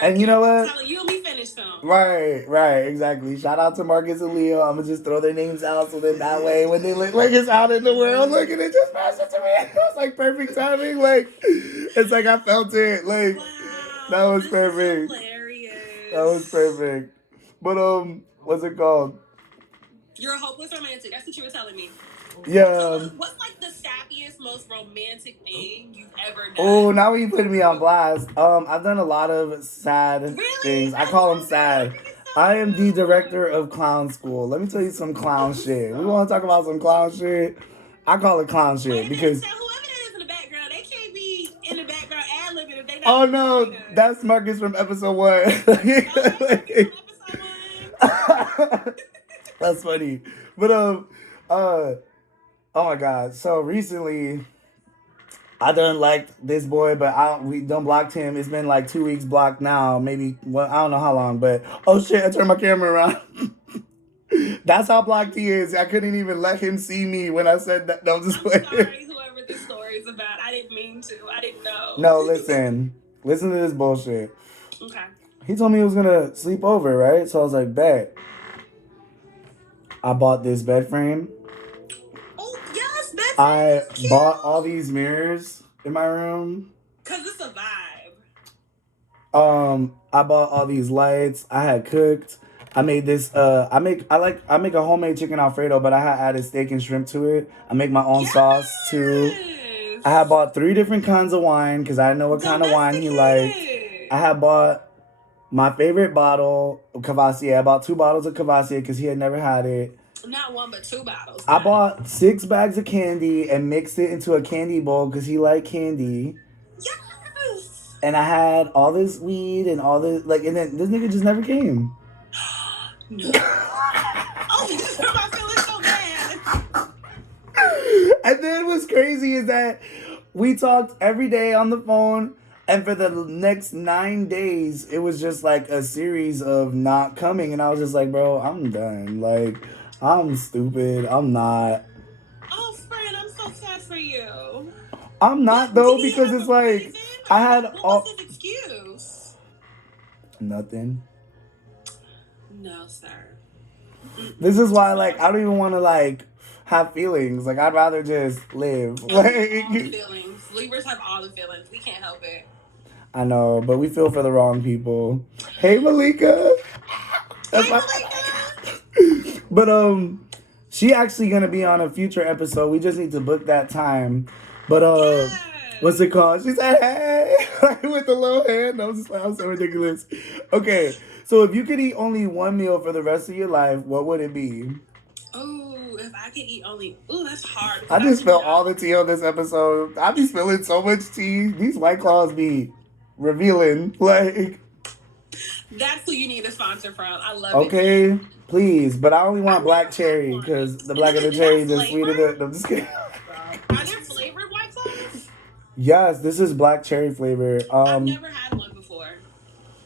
and you know what? You and me finished them. Right, exactly. Shout out to Marcus and Leo. I'm gonna just throw their names out so then that way when they look like it's out in the world, look and it just passed it to me. It was like perfect timing. Like it's like I felt it. Like that was perfect. Hilarious. That was perfect. But what's it called? You're a hopeless romantic. That's what you were telling me. Yeah. So what's like the sappiest, most romantic thing you've ever done? Oh, now you putting me on blast. I've done a lot of sad things. I call them sad. I am the director of clown school. Let me tell you some clown shit. We want to talk about some clown shit. I call it clown shit because. So whoever that is in the background, they can't be in the background ad-libbing if they not. Oh no, that's Marcus from episode 1. That's funny, but oh my god. So recently, I done liked this boy, but we done blocked him. It's been like 2 weeks blocked now. Maybe, well, I don't know how long, but oh shit, I turned my camera around. That's how blocked he is. I couldn't even let him see me when I said that. No, I'm sorry, whoever this story is about. I didn't mean to. I didn't know. No, listen to this bullshit. Okay. He told me he was gonna sleep over, right? So I was like, bet. I bought this bed frame. Oh, yes, bed frame. I bought all these mirrors in my room. Cause it's a vibe. I bought all these lights. I had cooked. I made this. I make a homemade chicken Alfredo, but I had added steak and shrimp to it. I make my own sauce too. I had bought 3 different kinds of wine because I know what kind of wine he liked. I had bought my favorite bottle of Cavassier. I bought 2 bottles of Cavassier because he had never had it. Not 1, but 2 bottles. I bought 6 bags of candy and mixed it into a candy bowl because he liked candy. Yes. And I had all this weed and all this, like, and then this nigga just never came. No. Oh, I'm feeling so bad. And then what's crazy is that we talked every day on the phone, and for the next 9 days, it was just like a series of not coming, and I was just like, bro, I'm done. Like, I'm stupid. I'm not. Oh, friend, I'm so sad for you. I'm not though, because it's like reason? I had all. What was his excuse? Nothing. No, sir. This is why, like, I don't even want to like have feelings. Like, I'd rather just live. Like, all the feelings. Libras have all the feelings. We can't help it. I know, but we feel for the wrong people. Hey, Malika. That's my. But she actually gonna be on a future episode. We just need to book that time. But Yes. what's it called? She said, "Hey," with the low hand. That was so ridiculous. Okay, so if you could eat only one meal for the rest of your life, what would it be? Oh, if I could eat only... Ooh, that's hard. I just spilled all the tea on this episode. I be spilling so much tea. These White Claws be revealing. Like... That's who you need a sponsor from. I love it. Okay, please. But I only want black cherry because the blacker the cherry, the sweeter the... I'm just kidding. Are there flavored White Claws? Yes, this is black cherry flavor. I've never had one before.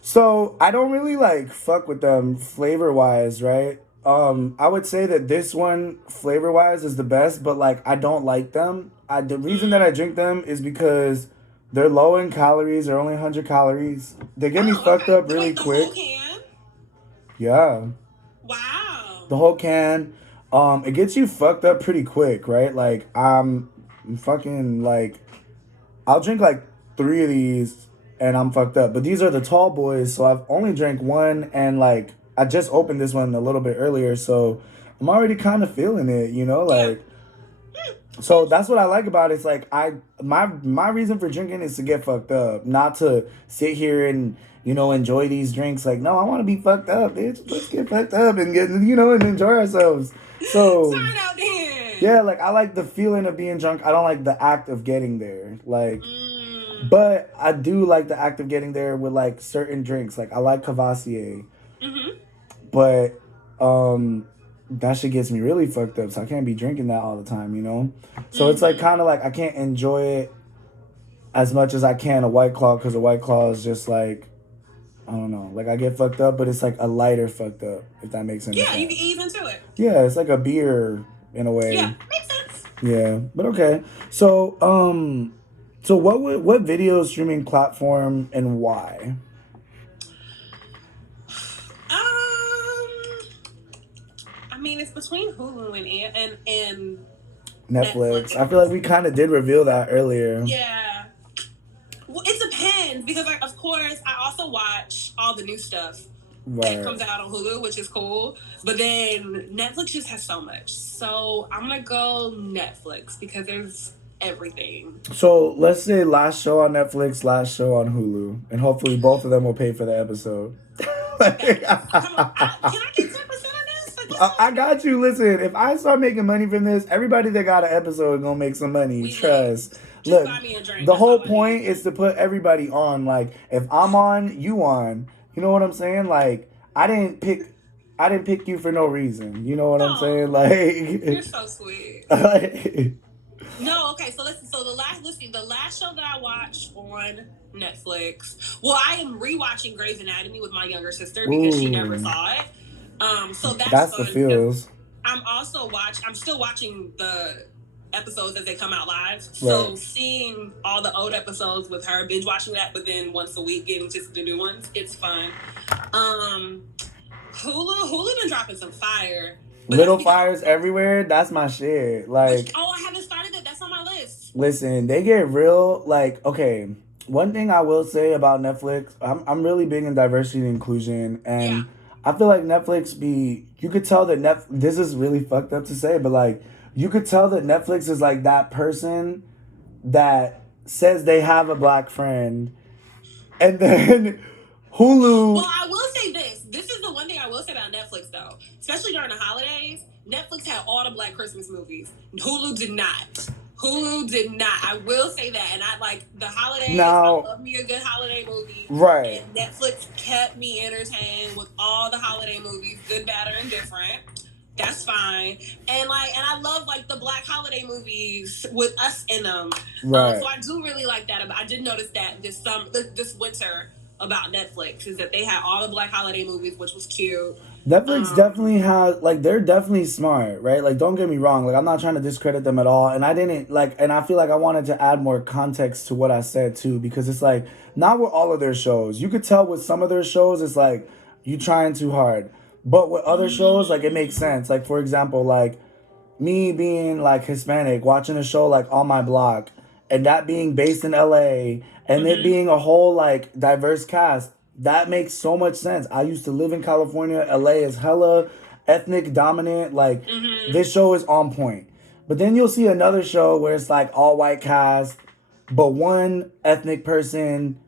So I don't really like fuck with them flavor wise, right? I would say that this one flavor wise is the best, but like I don't like them. The reason that I drink them is because They're low in calories. They're only 100 calories. They get me Oh, fucked okay. up really Wait, the whole quick. can? Yeah. Wow. The whole can. It gets you fucked up pretty quick, right? Like, I'm fucking, like, I'll drink, like, 3 of these, and I'm fucked up. But these are the tall boys, so I've only drank one, and, like, I just opened this one a little bit earlier, so I'm already kind of feeling it, you know? Yeah. Like, so that's what I like about it. It's like my reason for drinking is to get fucked up, not to sit here and enjoy these drinks. Like, no, I want to be fucked up, bitch. Let's get fucked up and get and enjoy ourselves. So Turn out then. yeah, like I like the feeling of being drunk. I don't like the act of getting there. Like, Mm. but I do like the act of getting there with like certain drinks. Like I like Cavassier, Mm-hmm. but that shit gets me really fucked up. So I can't be drinking that all the time. So it's like Mm-hmm. kind of like I can't enjoy it as much as I can a White Claw because a White Claw is just like I don't know, like I get fucked up, but it's like a lighter fucked up if that makes any Yeah, you sense. can ease into it. Yeah, it's like a beer in a Yeah, way. makes sense. Yeah, but okay. So what video streaming platform and why? I mean, it's between Hulu and Netflix. I feel like Netflix. we kind of did reveal that earlier. Yeah. Well, it depends because, like, of course, I also watch all the new stuff that Right. comes out on Hulu, which is cool. But then Netflix just has so much. So I'm gonna go Netflix because there's everything. So let's say last show on Netflix, last show on Hulu, and hopefully both of them will pay for the episode. Facts. Come on, can I get 10% of this? Like, what's I going on? got you. Listen, if I start making money from this, everybody that got an episode gonna make some money. We lit. Trust. Just Look, buy me a drink. the That's all whole I need. point is to put everybody on. Like, if I'm on, you on. You know what I'm saying? Like, I didn't pick you for no reason. You know what I'm saying? Oh, you're Like, so sweet. like, No, okay. So listen. So the last show that I watched on Netflix. Well, I am rewatching Grey's Anatomy with my younger sister because she never ooh, saw it. So that's that's the fun because feels. I'm still watching the episodes as they come out live. Right. So seeing all the old episodes with her, binge watching that, but then once a week getting just the new ones, it's fun. Um, Hulu been dropping some fire. But that's Little because fires everywhere. That's my shit. which Like, I haven't started it. That's on my list. listen, they get real. Like, okay, one thing I will say about Netflix, I'm really big in diversity and inclusion, Yeah. and I feel like Netflix be. You could tell that This is really fucked up to say, but like, you could tell that Netflix is like that person that says they have a black friend, and then Well, Hulu. I will say this. This is the one thing I will say about Netflix, though. Especially during the holidays, Netflix had all the Black Christmas movies. Hulu did not. Hulu did not. I will say that. And I like the holidays. I Now, love me a good holiday movie. right. And Netflix kept me entertained with all the holiday movies, good, bad, or indifferent. That's fine. And I love like the Black holiday movies with us in them. Right. So I do really like that. I did notice that this winter about Netflix is that they had all the Black holiday movies, which was cute. Netflix definitely has like they're definitely smart, right? Like don't get me wrong, like I'm not trying to discredit them at all, and I didn't like, and I feel like I wanted to add more context to what I said too, because it's like not with all of their shows. You could tell with some of their shows, it's like you trying too hard, but with other shows, like it makes sense. Like for example, like me being like Hispanic, watching a show like On My Block, and that being based in LA, and it Mm-hmm. being a whole like diverse cast, that makes so much sense. I used to live in California. LA is hella ethnic dominant. Like Mm-hmm. this show is on point. But then you'll see another show where it's like all white cast, but one ethnic person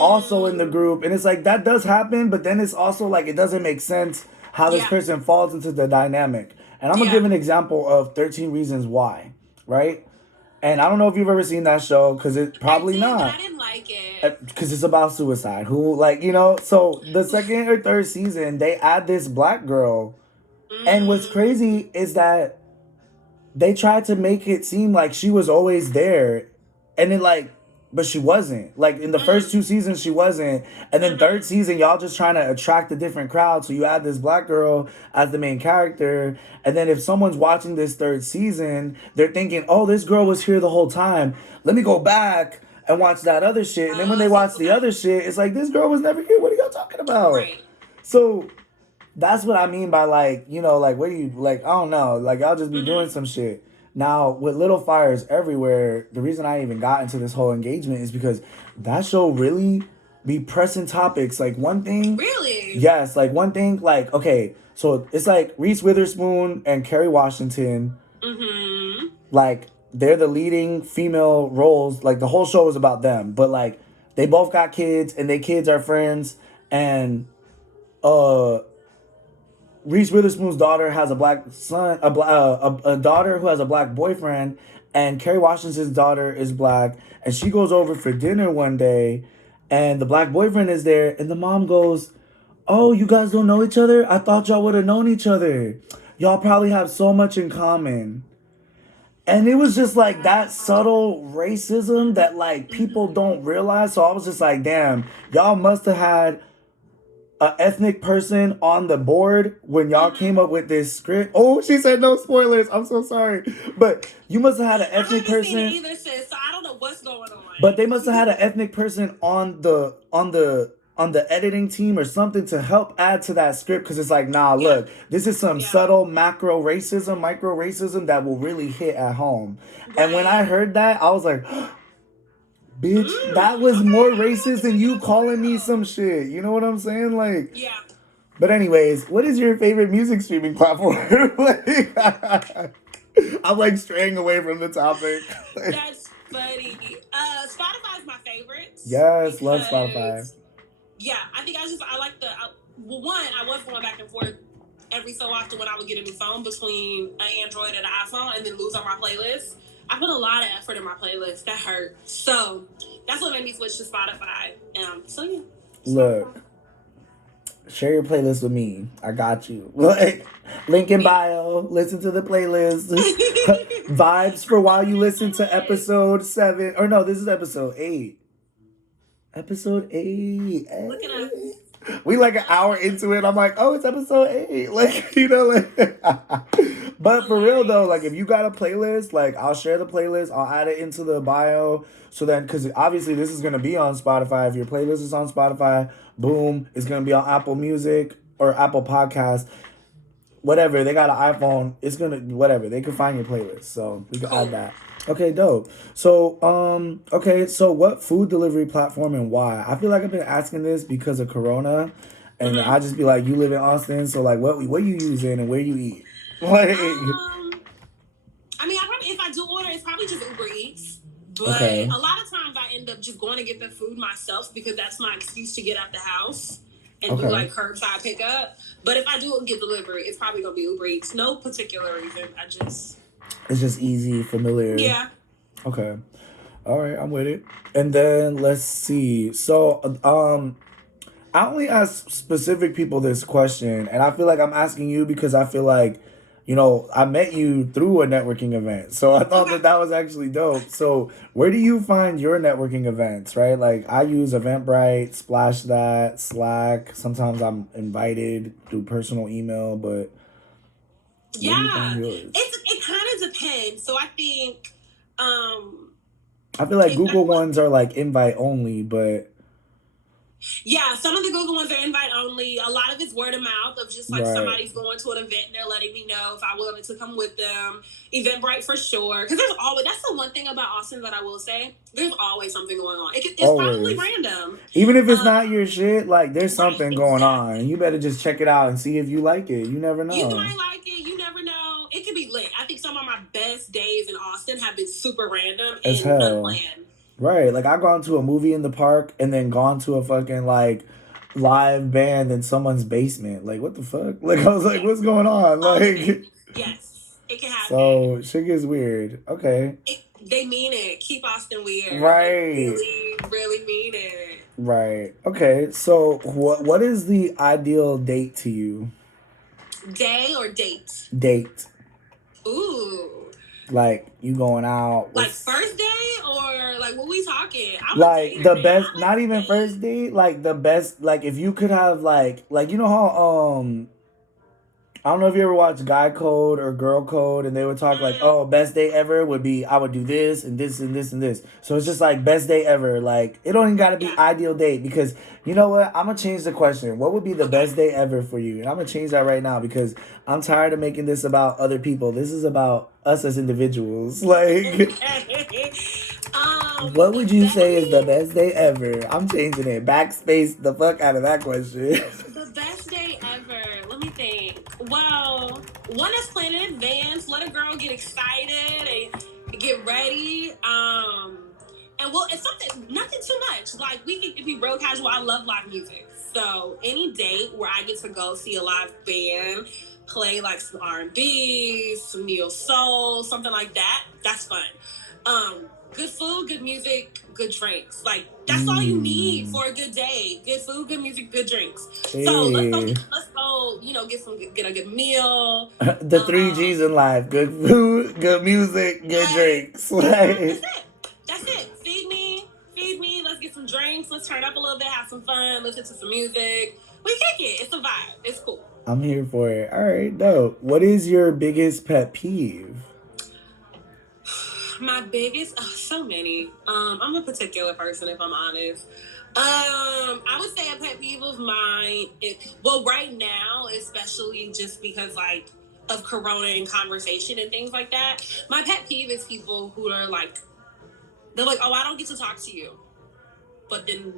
also in the Mm. group. And it's like that does happen, but then it's also like it doesn't make sense how this Yeah. person falls into the dynamic. And I'm gonna Yeah. give an example of 13 Reasons Why, right? And I don't know if you've ever seen that show, because it I probably did, but I not. didn't like it. Because it's about suicide. Who, like, so the second or third season, they add this black girl. And what's Mm. crazy is that they tried to make it seem like she was always there, and then like but she wasn't. Like in the first Mm. 2 seasons she wasn't, and then Mm-hmm. third season y'all just trying to attract a different crowd, so you add this black girl as the main character, and then if someone's watching this third season, they're thinking, oh, this girl was here the whole time, let me go back and watch that other shit. And then when they watch the Okay. other shit, it's like, this girl was never here. What are y'all talking about? Right. So that's what I mean by like, you know, like, what do you, like, I don't know. Like, I'll just be doing some shit. Now, with Little Fires Everywhere, the reason I even got into this whole engagement is because that show really be pressing topics. Like, one thing. Really? Yes, like, one thing, like, okay, so it's like Reese Witherspoon and Kerry Washington. Mm-hmm. Like, they're the leading female roles. Like, the whole show is about them. But, like, they both got kids, and their kids are friends. And, Reese Witherspoon's daughter has a black son, a daughter who has a black boyfriend, and Kerry Washington's daughter is black, and she goes over for dinner one day, and the black boyfriend is there, and the mom goes, "Oh, you guys don't know each other? I thought y'all would have known each other. Y'all probably have so much in common." And it was just like that subtle racism that like people don't realize. So I was just like, damn, y'all must have had a ethnic person on the board when y'all came up with this script. Oh, she said no spoilers. I'm so sorry. But you must have had an ethnic person. I haven't seen it either, sis, so I don't know what's going on. But they must have had an ethnic person on the editing team or something to help add to that script, because it's like, nah, look, this is some subtle macro racism, micro racism that will really hit at home. Right. And when I heard that, I was like, bitch, that was more racist than you calling me some shit. You know what I'm saying? Like, yeah. But anyways, what is your favorite music streaming platform? I'm like straying away from the topic. That's funny. Spotify is my favorite. Yes, love Spotify. Yeah, I think I like well, one, I was going back and forth every so often when I would get a new phone between an Android and an iPhone and then lose on my playlist. I put a lot of effort in my playlist. That hurt. So that's what made me switch to Spotify. So yeah. Look, share your playlist with me. I got you. Like, link in bio. Listen to the playlist. Vibes for while you listen to episode 7. Or no, this is episode 8. Episode 8. Look at us. We like an hour into it. I'm like, oh, it's episode 8. Like, you know, like. But for real though, like, if you got a playlist, like, I'll share the playlist. I'll add it into the bio. So then, because obviously this is gonna be on Spotify. If your playlist is on Spotify, boom, it's gonna be on Apple Music or Apple Podcasts. Whatever, they got an iPhone. It's gonna whatever. They can find your playlist. So we can add that. Okay, dope. So, so what food delivery platform and why? I feel like I've been asking this because of Corona, and I just be like, you live in Austin, so like, what you using and where you eat? Like, I mean, if I do order, it's probably just Uber Eats. But a lot of times I end up just going to get the food myself because that's my excuse to get out the house and do like curbside pickup. But if I do get delivery, it's probably gonna be Uber Eats. No particular reason. It's just easy, familiar. Yeah. Okay. All right, I'm with it. And then let's see. So, I only ask specific people this question, and I feel like I'm asking you because I feel like, you know, I met you through a networking event. So I thought that was actually dope. So where do you find your networking events, right? Like, I use Eventbrite, Splash That, Slack. Sometimes I'm invited through personal email, but yeah, it kind of depends. So I think, I feel like Google ones are like invite only, but yeah, some of the Google ones are invite only. A lot of it's word of mouth of just like somebody's going to an event and they're letting me know if I wanted to come with them. Eventbrite for sure. Because that's the one thing about Austin that I will say. There's always something going on. It's probably random. Even if it's not your shit, like there's something going on. You better just check it out and see if you like it. You never know. You might like it. You never know. It could be lit. I think some of my best days in Austin have been super random and unplanned. Right, like I've gone to a movie in the park and then gone to a fucking like live band in someone's basement. Like, what the fuck? Like, I was like, what's going on? Like, yes, it can happen. So shit gets weird. Okay. They mean it. Keep Austin weird. Right. They really, really mean it. Right. Okay. So what is the ideal date to you? Day or date? Date. Ooh. Like, you going out like first day or like what we talking? I'm like the best, not even first date, like the best, like if you could have like you know how I don't know if you ever watched Guy Code or Girl Code, and they would talk like, "Oh, best day ever would be I would do this and this and this and this." So it's just like best day ever. Like it don't even got to be Yeah. ideal date because you know what? I'm gonna change the question. What would be the Okay. best day ever for you? And I'm gonna change that right now because I'm tired of making this about other people. This is about us as individuals. Like, Okay. what The would you say is the best. best day ever? I'm changing it. Backspace the fuck out of that question. The best day ever. Let me think. Well, one is planned in advance. Let a girl get excited and get ready. And well, it's something, nothing too much. Like we can be real casual. I love live music, so any date where I get to go see a live band play like some R&B, some neo soul, something like that. That's fun. Good food, good music, good drinks. Like that's all you need Mm. for a good day. Good food, good music, good drinks. So Hey. let's go. You know, get a good meal. The three G's in life: good food, good music, good Yes, drinks. that's Like, it. That's it. Feed me. Let's get some drinks. Let's turn up a little bit, have some fun, listen to some music. We kick it. It's a vibe. It's cool. I'm here for it. All right, dope. What is your biggest pet peeve? My biggest, so many. I'm a particular person, if I'm honest. I would say a pet peeve of mine. Well, right now, especially just because like of Corona and conversation and things like that. My pet peeve is people who are like, they're like, oh, I don't get to talk to you, but then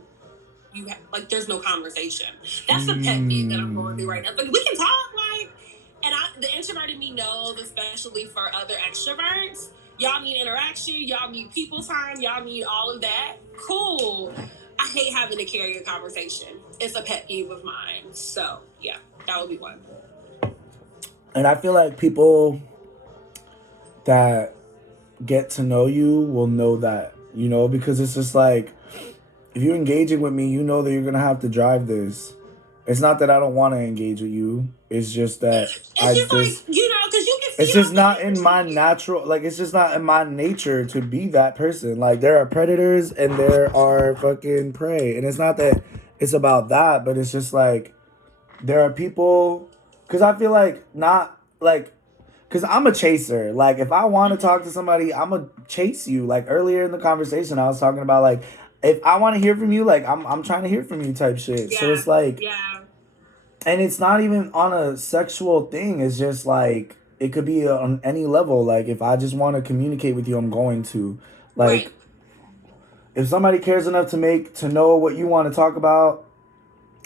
you have like, there's no conversation. That's a pet peeve that I'm going through right now. Like we can talk, like, and the introvert in me knows, especially for other extroverts. Y'all need interaction. Y'all need people time. Y'all need all of that. Cool. I hate having to carry a conversation. It's a pet peeve of mine. So yeah, that would be one. And I feel like people that get to know you will know that, because it's just like, if you're engaging with me, you know that you're going to have to drive this. It's not that I don't want to engage with you. It's just that It's just like, because you can it's feed just off the not in my energy. natural, like, it's just not in my nature to be that person. Like, there are predators and there are fucking prey. And it's not that it's about that, but it's just like, there are people, because I feel like, not, like, because I'm a chaser. Like, if I want to talk to somebody, I'm going to chase you. Like, earlier in the conversation, I was talking about, like, if I want to hear from you, like, I'm trying to hear from you type shit. So Yeah, it's like, yeah, and it's not even on a sexual thing. It's just like it could be on any level. Like if I just want to communicate with you, I'm going to. right. Like if somebody cares enough to know what you want to talk about,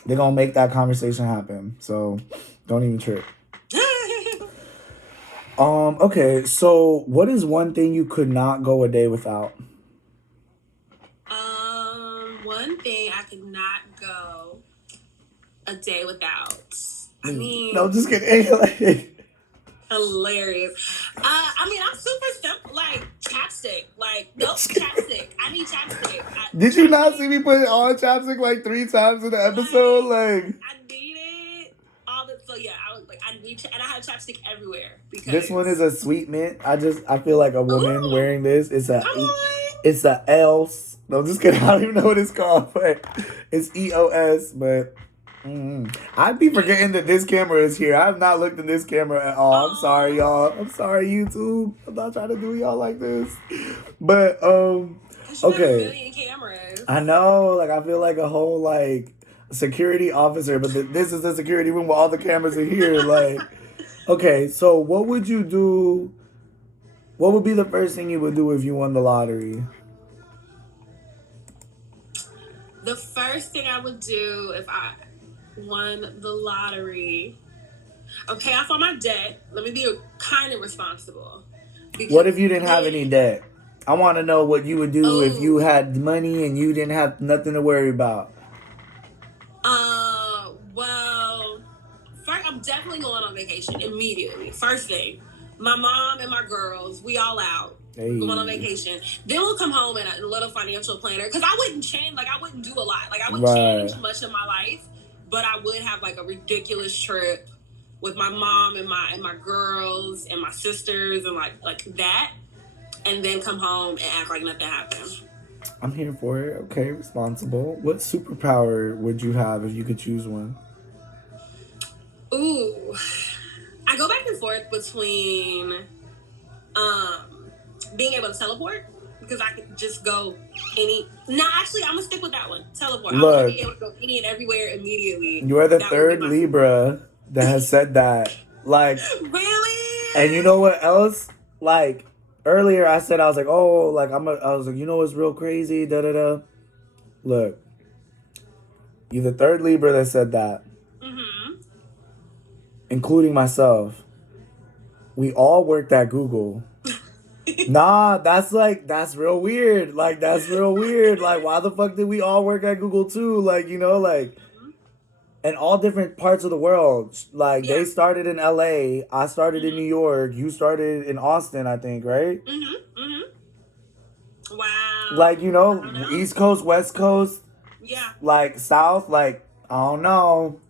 they're gonna make that conversation happen. So don't even trip. Okay, so what is one thing you could not go a day without? One thing I could not go a day without. I No, mean, just kidding. hilarious. I mean, I'm super simple. Like chapstick. Like nope, chapstick. I need chapstick. Did you not Chapstick. see me put it on chapstick like 3 times in the episode? Like Like I need it. All the so yeah. I was like I need and I have chapstick everywhere this one is because a sweet mint. I feel like a woman ooh, wearing this. come on. It's a else. No, I'm just kidding. I don't even know what it's called, but it's EOS. But I'd be forgetting that this camera is here. I have not looked in this camera at all. I'm sorry, Oh, y'all. I'm sorry, YouTube. I'm not trying to do y'all like this. But because you have a okay. million cameras. I know. Like I feel like a whole like security officer, but this is the security room where all the cameras are here. Like. Okay, so what would you do? What would be the first thing you would do if you won the lottery? The first thing I would do if I won the lottery, okay, off all my debt. Let me be kind and responsible. What Because if you didn't have any debt? I want to know what you would do if you oh, had money and you didn't have nothing to worry about. well, first I'm definitely going on vacation immediately. First thing, my mom and my girls, we all out. We're going on Hey, vacation. Then we'll come home and a little financial planner because I wouldn't change. Like I wouldn't do a lot. Like I wouldn't right. change much of my life, but I would have like a ridiculous trip with my mom and my girls and my sisters and like that, and then come home and act like nothing happened. I'm here for it. Okay, responsible. What superpower would you have if you could choose one? Ooh, between being able to teleport, because I could just go any. No, actually, I'm gonna stick with that one. Teleport. I want to be able to go any and everywhere immediately. You are the third Libra that has said that. Like, really? And you know what else? Like, earlier I said, I was like, oh, like, I was like, you know what's real crazy? Da da da. Look, you're the third Libra that said that. Mm-hmm. Including myself. We all worked at Google. Nah, that's real weird. Like, that's real weird. Like, why the fuck did we all work at Google too? Like, you know, like, in all different parts of the world. Like, they started in LA, I started in New York, you started in Austin, I think, right? Mm-hmm. Mm-hmm. Wow. Like, you know, East Coast, West Coast. Yeah. Like, South, like, I don't know.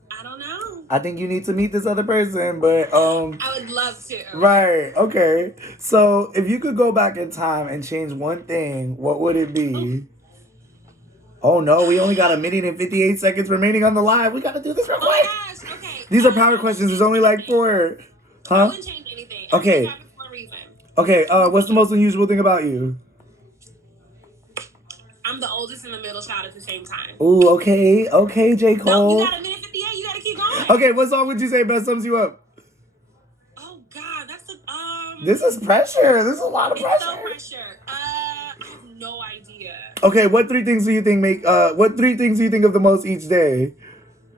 I think you need to meet this other person, but I would love to. Right. Okay. So if you could go back in time and change one thing, what would it be? Oh no, we only got 1:58 seconds remaining on the live. We gotta do this real quick. Oh my gosh. Okay. These are power questions. There's only like 4. Huh? I wouldn't change anything. Okay. For a reason. Okay. What's the most unusual thing about you? I'm the oldest and the middle child at the same time. Ooh. Okay. Okay, J. Cole. No, you got 1:58. You gotta keep going. Okay. What song would you say best sums you up? Oh God, that's a This is pressure. This is a lot of pressure. It's so pressure. I have no idea. Okay. What 3 things do you think make? What 3 things do you think of the most each day?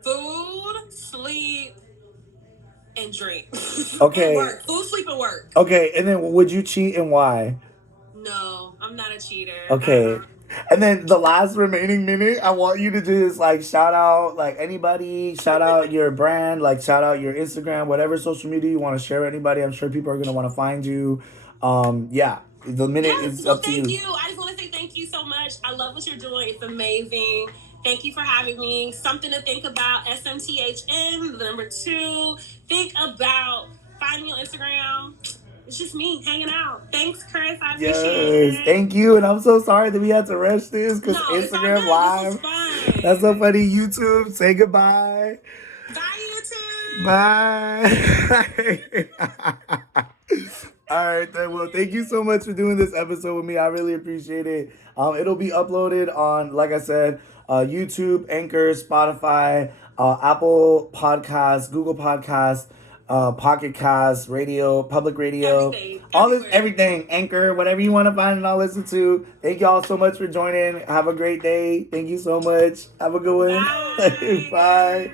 Food, sleep, and drink. Okay. And work. Food, sleep, and work. Okay. And then would you cheat and why? No, I'm not a cheater. Okay. And then the last remaining minute, I want you to just like shout out like anybody, shout out your brand, like shout out your Instagram, whatever social media you want to share with anybody. I'm sure people are gonna want to find you. Yeah. The minute is up to you. Thank you. I just want to say thank you so much. I love what you're doing. It's amazing. Thank you for having me. Something to think about. SMTHN, the number 2. Think about finding your Instagram. It's just me hanging out. Thanks, Chris. I appreciate it. Thank you. And I'm so sorry that we had to rush this because Instagram Live. This was fun. That's so funny. YouTube, say goodbye. Bye, YouTube. Bye. All right, then. Well, thank you so much for doing this episode with me. I really appreciate it. It'll be uploaded on, like I said, YouTube, Anchor, Spotify, Apple Podcasts, Google Podcasts, Pocket Cast, radio, public radio, everything, Anchor, whatever you want to find and I'll listen to. Thank y'all so much for joining. Have a great day. Thank you so much. Have a good one. Bye. Bye.